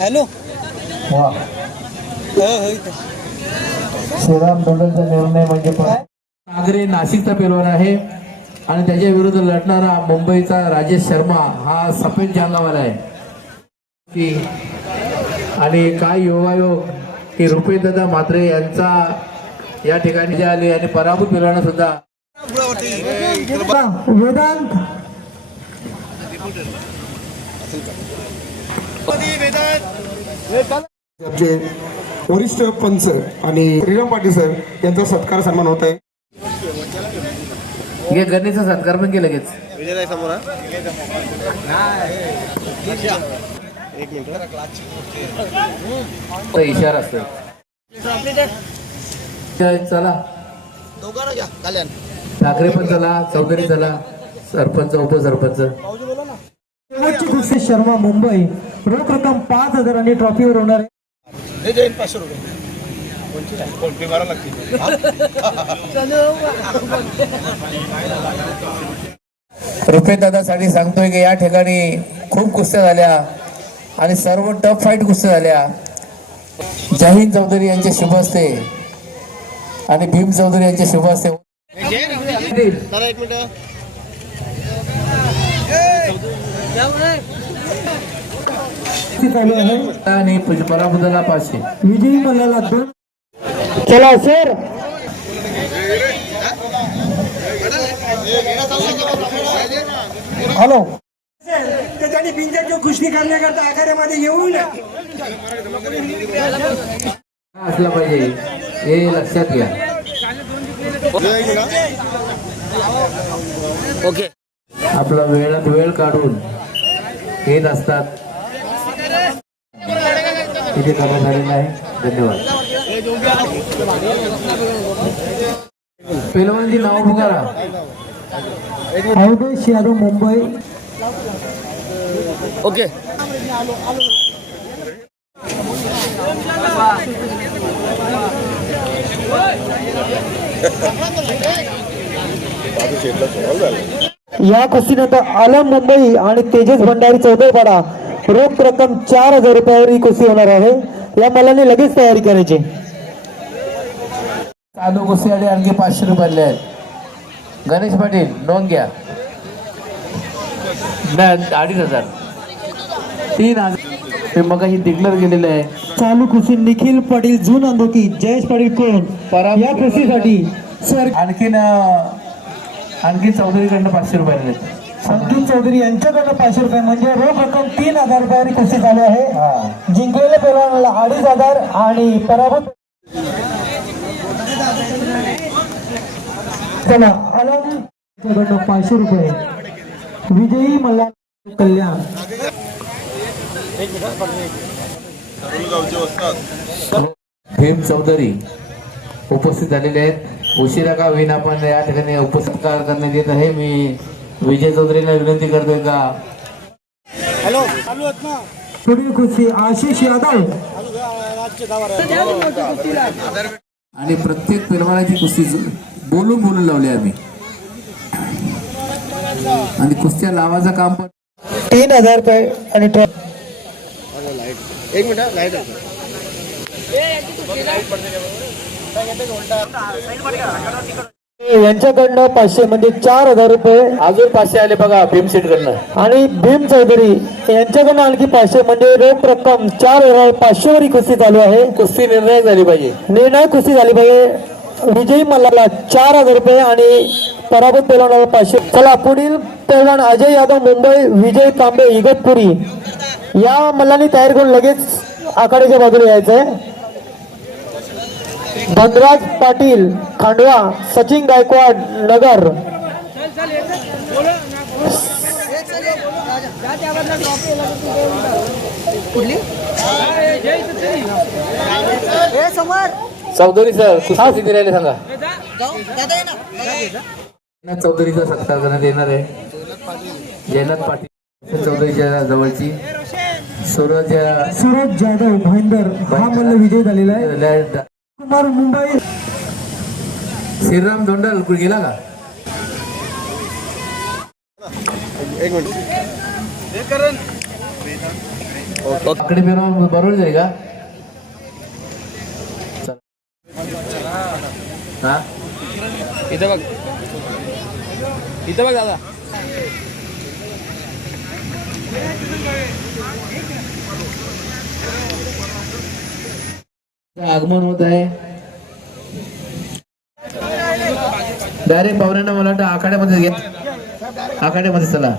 Hello वा श्रीराम धोंडलचा निर्णय म्हणजे नागरे नाशिकचा पेलवान आहे आणि त्याच्या विरुद्ध लढणारा मुंबईचा राजेश शर्मा हा सफेद जांगावाला आहे की आणि काय योगायोग की रुपेशदादा म्हात्रे यांचा या ठिकाणी आले आणि पराभूत पेलवाना सुद्धा वेदांत वरिष्ठ पंच आणि श्रीराम पाटील सर यांचा सत्कार सन्मान होत आहे. गणेशचा सत्कार पण केला लगेच समोर इशारा असतो चला ठाकरे पण चला चौधरी चला सरपंच उपसरपंच शर्मा मुंबई रोख रक्कम 5,000 आणि ट्रॉफीवर होणार आहे. 500 रुपये रुपेशदादासाठी सांगतोय की या ठिकाणी खूप कुस्त्या झाल्या आणि सर्व टफ फाईट कुस्त्या झाल्या. जहीन चौधरी यांचे शुभ हस्ते आणि भीम चौधरी यांचे शुभ हस्ते आणि पराभूताला 500 विजयी मल्लाला 2. चला सर हॅलो त्याच्यानी बिंजरची खुशकी करण्याकरता आखाड्यामध्ये येऊन असला पाहिजे हे लक्षात घ्या. ओके आपला वेळात वेळ काढून येत असतात इथे करण्यात आलेला आहे. धन्यवाद. पेलवानची नाव पुकारा. अवधेश यादव मुंबई. ओके या कुस्तीनंतर आलम मुंबई आणि तेजस भंडारी चौदरपाडा रोख रक्कम 4,000 रुपयावर ही कुस्ती होणार आहे. या मल्लाने लगेच तयारी करायची. चालू कुस्ती आली आणखी 500 रुपये आहेत. गणेश पाटील नोंद घ्या. 2,500 3,000 ते मग ही डिक्लेअर केलेलं आहे. चालू कुस्ती निखिल पाटील जून अंदोकी जयेश पाटील कोण या कुस्तीसाठी सर आणखी चौधरीकडनं 500 रुपये आहेत. संकेत चौधरी यांच्याकडनं 500 रुपये म्हणजे रोख रक्कम 3,000 रुपयाची कुस्ती चालू आहे. जिंकलेल्या पैलवानाला 2,500 आणि पराभूत चला अलम यांच्याकडनं 500 रुपये. विजयी मल्ला कल्याण भीम चौधरी उपस्थित झालेले आहेत. उशिरा का होईना पण या ठिकाणी उपसत्कार करण्यात येत आहे. मी विजय चौधरीला विनंती करतोय का हॅलो चालू आहेत ना. पुढील कुस्ती आशिष यादव आणि प्रत्येक पेलवानाची कुस्ती बोलून बोलून लावली आम्ही आणि कुस्त्या लावायचं काम पण 3,000 रुपये आणि एक मिनिट लाईट यांच्याकडनं 500 म्हणजे 4,000 रुपये. अजून 500 आले बघा भीम सीट कडनं आणि भीम चौधरी यांच्याकडनं आणखी 500 म्हणजे रोख रक्कम 4,500 वर ही कुस्ती चालू आहे. कुस्ती निर्णायक झाली पाहिजे. निर्णायक कुस्ती झाली पाहिजे. विजयी मल्लाला 4,000 रुपये आणि पराभूत पैलवानाला 500. चला पुढील पैलवान अजय यादव मुंबई विजय तांबे इगतपुरी या मल्लांनी तयार करून लगेच आखाड्याच्या बाजूला यायचंय. धनराज पाटील खांडवा सचिन गायकवाड नगर चौधरी सर कुस्ती किती राहिले सांगा. चौधरीचा सत्कार करण्यात येणार आहे. जयनाथ पाटील चौधरीच्या जवळची सूरज जाधव भाईंदर हा मल्ल विजय झालेला आहे. कुमार मुंबई श्रीराम धोंडल गेला का. एक मिनिट आकडे पेरवा बरोबर जाईल का? हा इथं बघ, इथं बघ दादा. आगमन होत आहे. डायरेक्ट पाहुण्यांना मला वाटतं आखाड्यामध्ये घ्या, आखाड्यामध्ये चला.